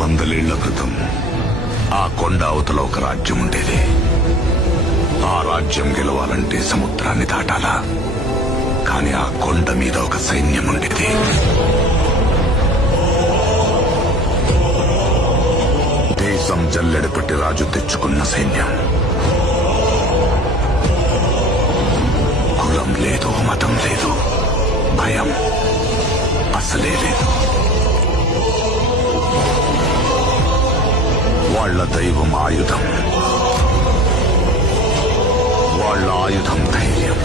వందలేళ్ల క్రితం ఆ కొండ అవతల ఒక రాజ్యం ఉండేది. ఆ రాజ్యం గెలవాలంటే సముద్రాన్ని దాటాలా. కానీ ఆ కొండ మీద ఒక సైన్యం ఉండేది. దేశం జల్లెడపట్టి రాజు తెచ్చుకున్న సైన్యం. కులం లేదు, మతం లేదు, భయం అసలే లేదు. వాళ్ళ దైవం ఆయుధం, వాళ్ళ ఆయుధం ధైర్యం.